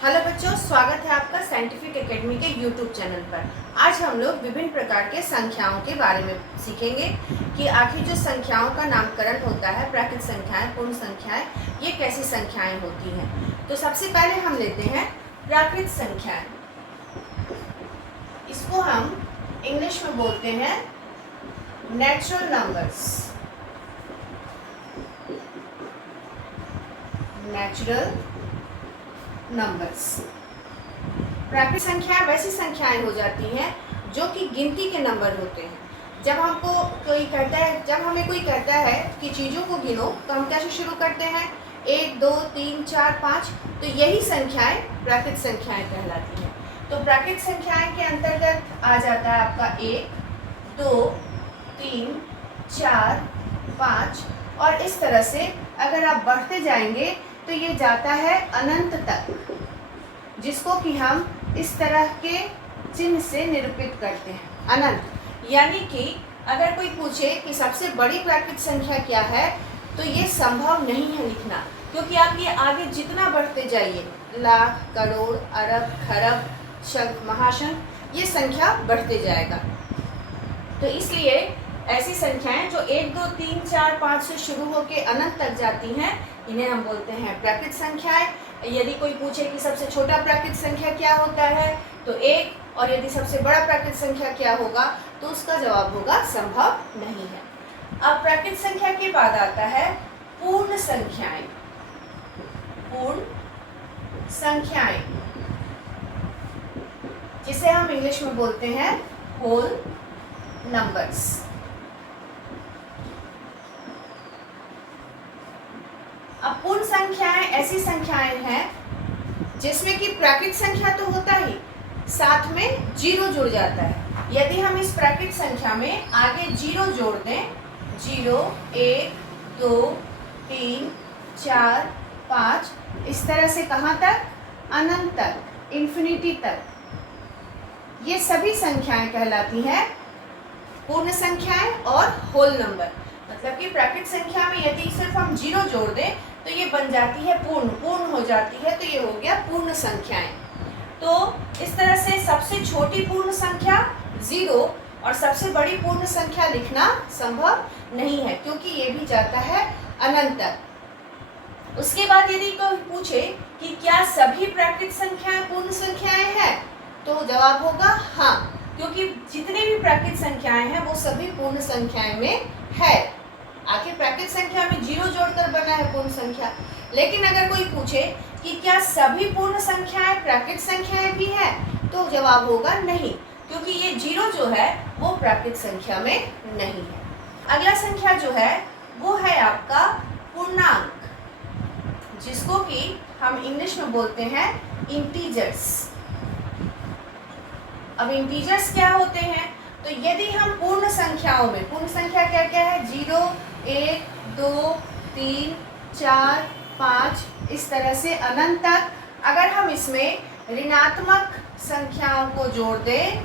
Hello बच्चों, स्वागत है आपका साइंटिफिक एकेडमी के यूट्यूब चैनल पर। आज हम लोग विभिन्न प्रकार के संख्याओं के बारे में सीखेंगे कि आखिर जो संख्याओं का नामकरण होता है, प्राकृत संख्याएं, पूर्ण संख्याएं, ये कैसी संख्याएं होती हैं। तो सबसे पहले हम लेते हैं प्राकृत संख्याएं। इसको हम इंग्लिश में बोलते हैं नेचुरल नंबर्स। Natural numbers. प्राकृत संख्याएं वैसी संख्याएं हो जाती हैं जो कि गिनती के नंबर होते हैं। जब हमें कोई कहता है कि चीज़ों को गिनो, तो हम कैसे शुरू करते हैं? 1 2 3 4 5। तो यही संख्याएं प्राकृत संख्याएं कहलाती हैं। तो प्राकृत संख्याएं के अंतर्गत आ जाता है आपका 1 2 3 4 5, और इस तरह से अगर आप बढ़ते जाएंगे तो ये जाता है अनंत तक, जिसको कि हम इस तरह के चिन्ह से निरूपित करते हैं, अनंत। यानी कि अगर कोई पूछे कि सबसे बड़ी प्राकृत संख्या क्या है, तो ये संभव नहीं है लिखना, क्योंकि आप ये आगे जितना बढ़ते जाइए, लाख, करोड़, अरब, खरब, शंख, महाशंख, ये संख्या बढ़ते जाएगा। तो इसलिए ऐसी संख्याएं जो 1 2 3 4 5 से शुरू होकर अनंत तक जाती हैं, इन्हें हम बोलते हैं प्राकृत संख्याएं। यदि कोई पूछे कि सबसे छोटा प्राकृत संख्या क्या होता है, तो 1, और यदि सबसे बड़ा प्राकृत संख्या क्या होगा, तो उसका जवाब होगा संभव नहीं है। अब प्राकृत संख्या के बाद आता है पूर्ण संख्याएं। पूर्ण संख्याएं, जिसे हम इंग्लिश में बोलते हैं होल नंबर्स। अब पूर्ण संख्याएं ऐसी संख्याएं हैं जिसमें कि प्राकृत संख्या तो होता ही, साथ में जीरो जुड़ जाता है। यदि हम इस प्राकृत संख्या में आगे जीरो जोड़ दें, 0 1 2 3 4 5, इस तरह से कहाँ तक? अनंत तक, इन्फिनिटी तक, ये सभी संख्याएं कहलाती हैं पूर्ण संख्याएं और होल नंबर। मतलब कि प्राकृत संख्या में यदि सिर्फ हम जीरो जोड़ दें तो ये बन जाती है पूर्ण हो जाती है, तो ये हो गया पूर्ण संख्याएं। तो इस तरह से सबसे छोटी पूर्ण संख्या 0 और सबसे बड़ी पूर्ण संख्या लिखना संभव नहीं है, क्योंकि ये भी जाता है अनंत तक। उसके बाद यदि कोई पूछे कि क्या सभी प्राकृत संख्याएं पूर्ण संख्याएं हैं, तो जवाब होगा हाँ, क्योंकि जितनी भी प्राकृत संख्याएं हैं वो सभी पूर्ण संख्याएं में है। आखिर प्राकृत संख्या में जीरो जोड़कर बना है पूर्ण संख्या। लेकिन अगर कोई पूछे कि क्या सभी पूर्ण संख्याएं प्राकृत संख्याएं भी हैं, तो जवाब होगा नहीं, क्योंकि ये जीरो जो है वो प्राकृत संख्या में नहीं है। अगला संख्या जो है वो है आपका पूर्णांक, जिसको कि हम इंग्लिश में बोलते हैं इंटीजर्स। अब इंटीजर्स क्या होते हैं? तो यदि हम पूर्ण संख्याओं में, पूर्ण संख्या क्या क्या है? 0 1 2 3 4 5, इस तरह से अनंत तक, अगर हम इसमें ऋणात्मक संख्याओं को जोड़ दें,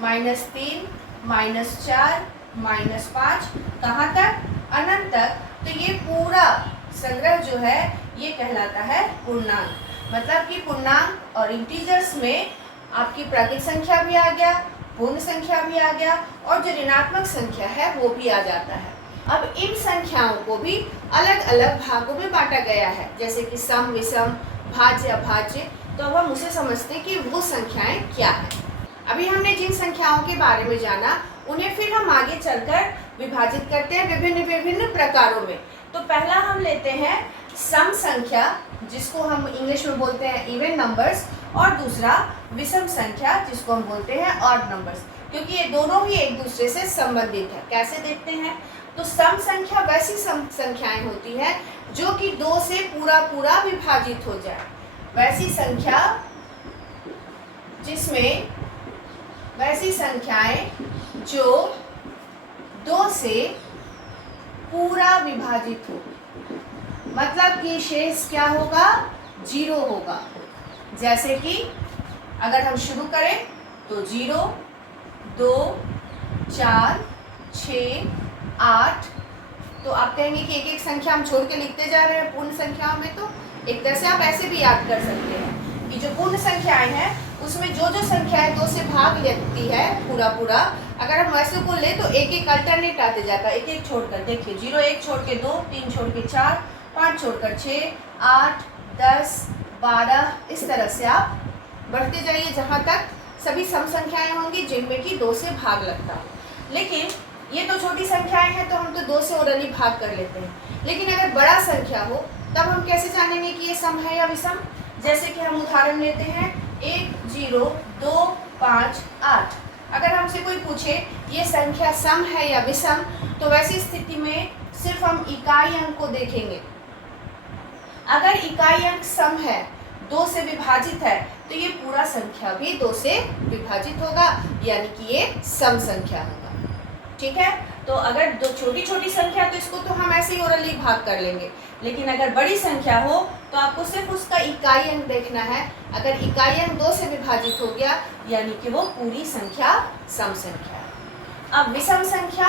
-3 -4 -5, कहाँ तक? अनंत तक, तो ये पूरा संग्रह जो है ये कहलाता है पूर्णांक। मतलब कि पूर्णांक और इंटीजर्स में आपकी प्राकृत संख्या भी आ गया, पूर्ण संख्या भी आ गया, और जो ऋणात्मक संख्या है वो भी आ जाता है। अब इन संख्याओं को भी अलग अलग भागों में बांटा गया है, जैसे कि सम, विषम, भाज्य, अभाज्य। तो अब हम उसे समझते हैं कि वो संख्याएं क्या है। अभी हमने जिन संख्याओं के बारे में जाना, उन्हें फिर हम आगे चलकर विभाजित करते हैं विभिन्न विभिन्न प्रकारों में। तो पहला हम लेते हैं सम संख्या, जिसको हम इंग्लिश में बोलते हैं इवन नंबर्स, और दूसरा विषम संख्या, जिसको हम बोलते हैं ऑड नंबर्स, क्योंकि ये दोनों ही एक दूसरे से संबंधित है। कैसे देखते हैं? तो सम संख्या वैसी संख्याएं होती हैं जो कि 2 से पूरा विभाजित हो जाए। वैसी संख्याएं जो 2 से पूरा विभाजित हो, मतलब कि शेष क्या होगा? 0 होगा। जैसे कि अगर हम शुरू करें तो 0 2 4 6 8, तो आप कहेंगे कि एक एक संख्या हम छोड़ के लिखते जा रहे हैं पूर्ण संख्याओं में, तो एक तरह से आप ऐसे भी याद कर सकते हैं कि जो पूर्ण संख्याएं हैं उसमें जो जो संख्याएं 2 से भाग लेती है पूरा पूरा, अगर हम वैसे को ले तो एक एक अल्टरनेट आते जाता है, एक एक छोड़कर। देखिए 0 1 छोड़ के 2, 3 छोड़ के 4, 5 छोड़कर 6, 8, 10, 12, इस तरह से आप बढ़ते जाइए जहाँ तक सभी सम संख्याएं होंगी जिनमें कि 2 से भाग लगता है। लेकिन ये तो छोटी संख्याएं हैं तो हम तो 2 से ओरली भाग कर लेते हैं। लेकिन अगर बड़ा संख्या हो तब हम कैसे जानेंगे कि ये सम है या विषम? जैसे कि हम उदाहरण लेते हैं 1 0 2 5 8। अगर हमसे कोई पूछे ये संख्या सम है या विषम, तो वैसी स्थिति में सिर्फ हम इकाई अंक को देखेंगे। अगर इकाई अंक सम है, 2 से विभाजित है, तो ये पूरा संख्या भी 2 से विभाजित होगा, यानी कि ये सम संख्या होगा। ठीक है, तो अगर दो छोटी छोटी संख्या तो इसको तो हम ऐसे ही ओरली भाग कर लेंगे, लेकिन अगर बड़ी संख्या हो तो आपको सिर्फ उसका इकाई अंक देखना है। अगर इकाई अंक 2 से विभाजित हो गया यानी कि वो पूरी संख्या सम संख्या है। अब विषम संख्या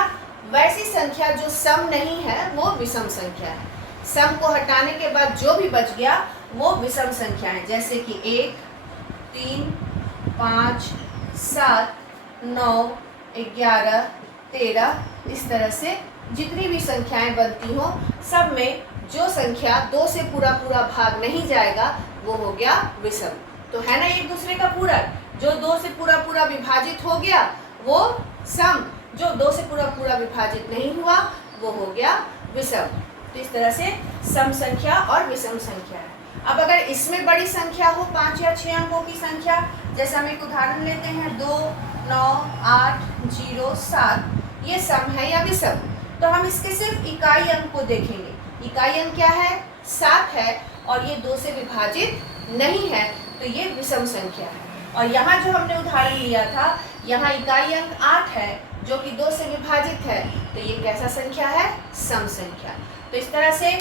वैसी संख्या जो सम नहीं है, वो विषम संख्या है। सम को हटाने के बाद जो भी बच गया वो विषम संख्या है, जैसे कि 1 3 5 7 9 11 13, इस तरह से जितनी भी संख्याएं बनती हों सब में जो संख्या 2 से पूरा पूरा भाग नहीं जाएगा वो हो गया विषम। तो है ना एक दूसरे का पूरक, जो 2 से पूरा पूरा विभाजित हो गया वो सम, जो 2 से पूरा पूरा विभाजित नहीं हुआ वो हो गया विषम। तो इस तरह से सम संख्या और विषम संख्या है। अब अगर इसमें बड़ी संख्या हो 5 या 6 अंकों की संख्या, जैसे हम एक उदाहरण लेते हैं 2 9 8 0 7, ये सम है या विषम? तो हम इसके सिर्फ इकाई अंक को देखेंगे। इकाई अंक क्या है? 7 है और ये 2 से विभाजित नहीं है, तो ये विषम संख्या है। और यहाँ जो हमने उदाहरण लिया था, यहाँ इकाई अंक 8 है जो कि 2 से विभाजित है, तो ये कैसा संख्या है? सम संख्या। तो इस तरह से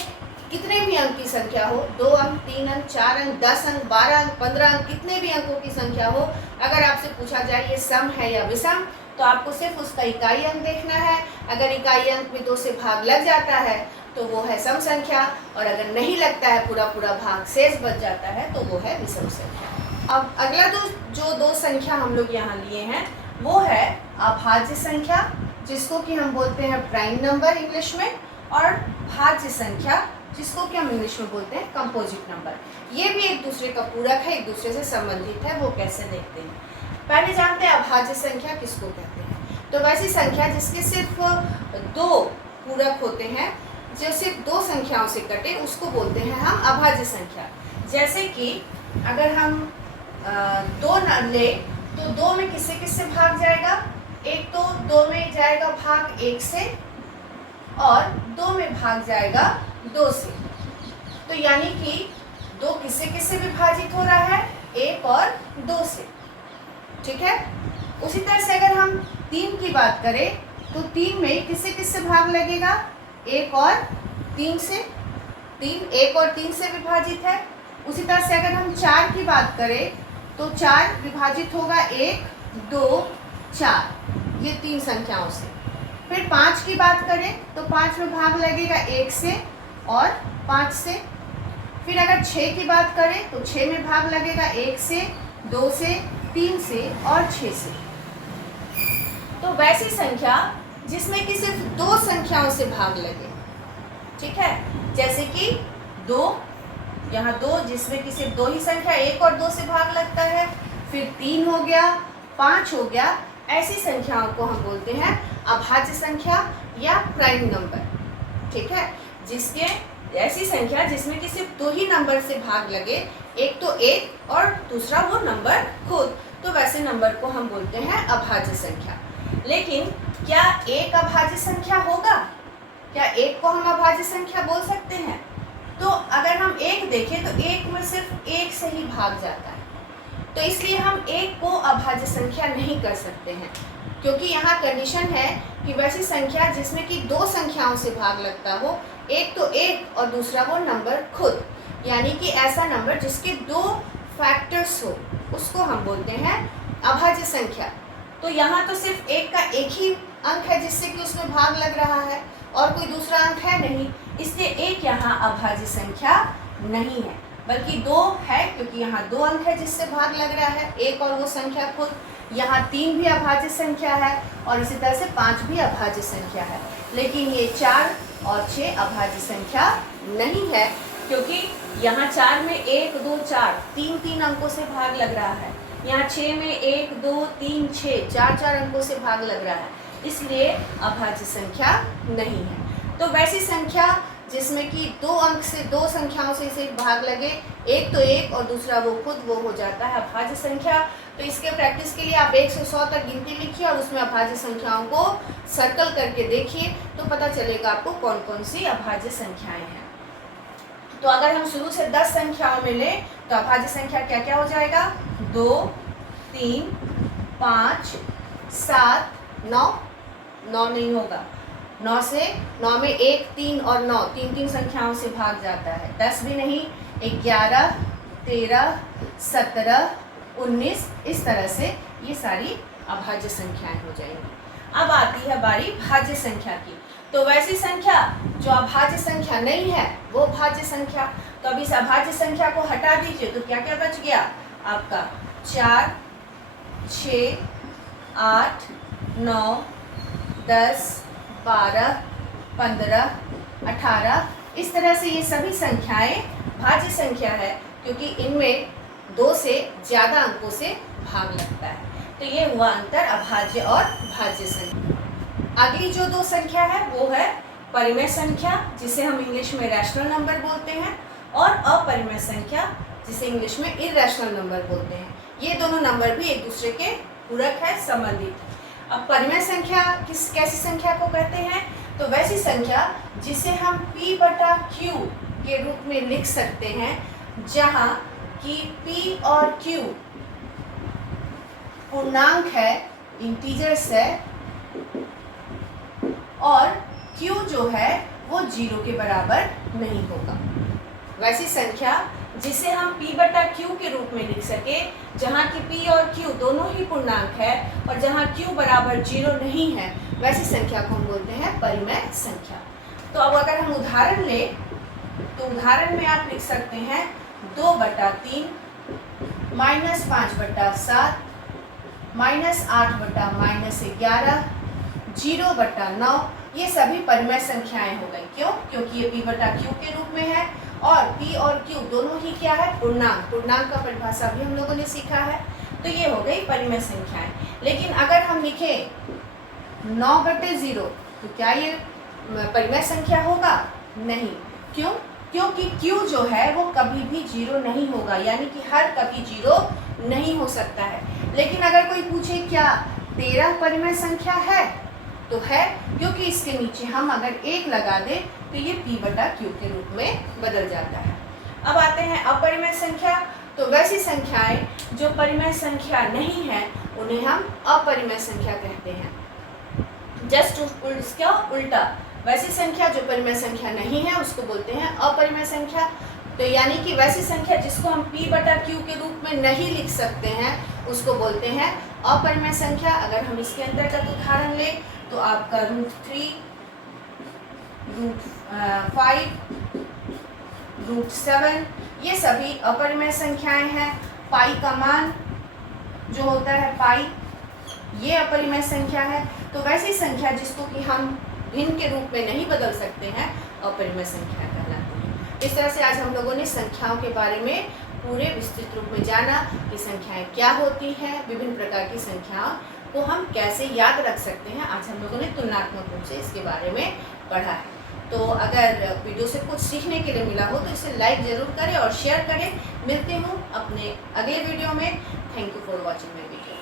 कितने भी अंक की संख्या हो, 2 अंक 3 अंक 4 अंक 10 अंक 12 अंक 15 अंक, कितने भी अंकों की संख्या हो, अगर आपसे पूछा जाए ये सम है या विषम, तो आपको सिर्फ उसका इकाई अंक देखना है। अगर इकाई अंक में 2 से भाग लग जाता है तो वो है सम संख्या, और अगर नहीं लगता है पूरा पूरा भाग शेष बच जाता है तो वो है विषम संख्या। अब अगला जो दो संख्या हम लोग यहाँ लिए हैं वो है अभाज्य संख्या, जिसको कि हम बोलते हैं प्राइम नंबर इंग्लिश में, और भाज्य संख्या जिसको कि हम इंग्लिश में बोलते हैं कंपोजिट नंबर। ये भी एक दूसरे का पूरक है, एक दूसरे से संबंधित है। वो कैसे देखते हैं? पहले जानते हैं अभाज्य संख्या किसको कहते हैं। तो वैसी संख्या जिसके सिर्फ 2 पूरक होते हैं, जो सिर्फ 2 संख्याओं से कटे, उसको बोलते हैं हम अभाज्य संख्या। जैसे कि अगर हम 2 न ले तो 2 में किससे किससे भाग जाएगा? एक तो 2 में जाएगा भाग 1 से, और 2 में भाग जाएगा 2 से। तो यानी कि 2 किससे किससे विभाजित हो रहा है? 1 और 2 से। ठीक है। उसी तरह से अगर हम 3 की बात करें तो 3 में किससे किससे भाग लगेगा? 1 और 3 से। 3 1 और 3 से विभाजित है। उसी तरह से अगर हम 4 की बात करें तो 4 विभाजित होगा 1 2 4, ये 3 संख्याओं से। फिर 5 की बात करें तो 5 में भाग लगेगा 1 से और 5 से। फिर अगर 6 की बात करें तो 6 में भाग लगेगा 1 से 2 से 3 से और 6 से। तो वैसी संख्या जिसमें कि सिर्फ 2 संख्याओं से भाग लगे। ठीक है, जैसे कि 2, यहाँ 2 जिसमें कि सिर्फ 2 ही संख्या 1 और 2 से भाग लगता है। फिर 3 हो गया, 5 हो गया। ऐसी संख्याओं को हम बोलते हैं अभाज्य संख्या या प्राइम नंबर। ठीक है, जिसके ऐसी संख्या जिसमें कि सिर्फ 2 ही नंबर से भाग लगे, एक तो 1 और दूसरा वो नंबर खुद, तो वैसे नंबर को हम बोलते हैं अभाज्य संख्या। लेकिन क्या 1 अभाज्य संख्या होगा? क्या 1 को हम अभाज्य संख्या बोल सकते हैं? तो अगर हम 1 देखें तो 1 में सिर्फ 1 से ही भाग जाता है, तो इसलिए हम 1 को अभाज्य संख्या नहीं कर सकते हैं, क्योंकि यहाँ कंडीशन है कि वैसी संख्या जिसमें कि 2 संख्याओं से भाग लगता हो, एक तो 1 और दूसरा वो नंबर खुद, यानी कि ऐसा नंबर जिसके 2 फैक्टर्स हो, उसको हम बोलते हैं अभाज्य संख्या। तो यहाँ तो सिर्फ 1 का एक ही अंक है जिससे कि उसमें भाग लग रहा है और कोई दूसरा अंक है नहीं, इसलिए 1 यहाँ अभाज्य संख्या नहीं है। बल्कि 2 है, क्योंकि यहाँ 2 अंक है जिससे भाग लग रहा है, 1 और वो संख्या खुद। यहाँ 3 भी अभाज्य संख्या है और इसी तरह से 5 भी अभाज्य संख्या है, लेकिन ये 4 और 6 अभाज्य संख्या नहीं है, क्योंकि यहाँ 4 में 1, 2, 4 3 अंकों से भाग लग रहा है। यहाँ 6 में 1, 2, 3, 6 4 अंकों से भाग लग रहा है, इसलिए अभाज्य संख्या नहीं है। तो वैसी संख्या जिसमें कि 2 अंक से 2 संख्याओं से इसे भाग लगे, एक तो 1 और दूसरा वो खुद, वो हो जाता है अभाज्य संख्या। तो इसके प्रैक्टिस के लिए आप 1 से 100 तक गिनती लिखिए और उसमें अभाज्य संख्याओं को सर्कल करके देखिए, तो पता चलेगा आपको कौन कौन सी अभाज्य संख्याएं हैं। तो अगर हम शुरू से 10 संख्याओं में लें तो अभाज्य संख्या क्या क्या हो जाएगा? 2, 3, 5, 7, 9। 9 नहीं होगा, 9 में 1, 3 और 9 3 संख्याओं से भाग जाता है। 10 भी नहीं, 11, 13, 17, 19, इस तरह से ये सारी अभाज्य संख्याएं हो जाएंगी। अब आती है बारी भाज्य संख्या की। तो वैसी संख्या जो अभाज्य संख्या नहीं है वो भाज्य संख्या। तो अब इस अभाज्य संख्या को हटा दीजिए तो क्या क्या बच गया आपका? 4, 6, 8, 9, 10, 12, 15, 18, इस तरह से ये सभी संख्याएं भाज्य संख्या है, क्योंकि इनमें 2 से ज़्यादा अंकों से भाग लगता है। तो ये हुआ अंतर अभाज्य और भाज्य संख्या। अगली जो 2 संख्या है वो है परिमेय संख्या, जिसे हम इंग्लिश में रैशनल नंबर बोलते हैं, और अपरिमेय संख्या, जिसे इंग्लिश में इर्रेशनल नंबर बोलते हैं। ये दोनों नंबर भी एक दूसरे के पूरक है, संबंधित है। अब परिमेय संख्या कैसी संख्या को कहते हैं? तो वैसी संख्या जिसे हम P/Q के रूप में लिख सकते हैं, जहाँ कि P और Q पूर्णांक है, इंटीजर्स है, और Q जो है वो 0 के बराबर नहीं होगा। वैसी संख्या जिसे हम P/Q के रूप में लिख सके, जहाँ की P और Q दोनों ही पूर्णांक है और जहाँ Q बराबर 0 नहीं है, वैसी संख्या को हम बोलते हैं परिमेय संख्या। तो अब अगर हम उदाहरण लें तो उदाहरण में आप लिख सकते हैं 2/3, -5/7, -8/-11, 0/9, ये सभी परिमेय संख्याएं हो गई। क्यों? क्योंकि ये P/Q के रूप में है और P और Q दोनों ही क्या है? पूर्णांक। पूर्णांक का परिभाषा भी हम लोगों ने सीखा है। तो ये हो गई परिमेय संख्याएं। लेकिन अगर हम लिखें 9/0 तो क्या ये परिमेय संख्या होगा? नहीं। क्यों? क्योंकि Q जो है वो कभी भी 0 नहीं होगा, यानी कि हर कभी 0 नहीं हो सकता है। लेकिन अगर कोई पूछे क्या 13 परिमेय संख्या है, तो है, क्योंकि इसके नीचे हम अगर 1 लगा दें तो ये P/Q के रूप में बदल जाता है। अब आते हैं अपरिमेय संख्या। तो वैसी संख्याएं जो परिमेय संख्या नहीं है उन्हें हम अपरिमेय संख्या कहते हैं। जस्ट उसका उल्टा, वैसी संख्या जो परिमेय संख्या नहीं है उसको बोलते हैं अपरिमेय संख्या। तो यानी कि वैसी संख्या जिसको हम P/Q के रूप में नहीं लिख सकते हैं उसको बोलते हैं अपरिमेय संख्या। अगर हम इसके अंतर्गत उदाहरण लें तो आपका √3, √5, √7, ये सभी अपरिमेय संख्याएं हैं। पाई का मान जो होता है पाई, ये अपरिमेय संख्या है। तो वैसी संख्या जिसको कि हम भिन्न के रूप में नहीं बदल सकते हैं अपरिमेय संख्या कहलाती है। इस तरह से आज हम लोगों ने संख्याओं के बारे में पूरे विस्तृत रूप में जाना कि संख्याएं क्या होती हैं, विभिन्न प्रकार की संख्याओं को हम कैसे याद रख सकते हैं। आज हम लोगों ने तुलनात्मक रूप से इसके बारे में पढ़ा है। तो अगर वीडियो से कुछ सीखने के लिए मिला हो तो इसे लाइक ज़रूर करें और शेयर करें। मिलते हूँ अपने अगले वीडियो में। Thank you for watching my video.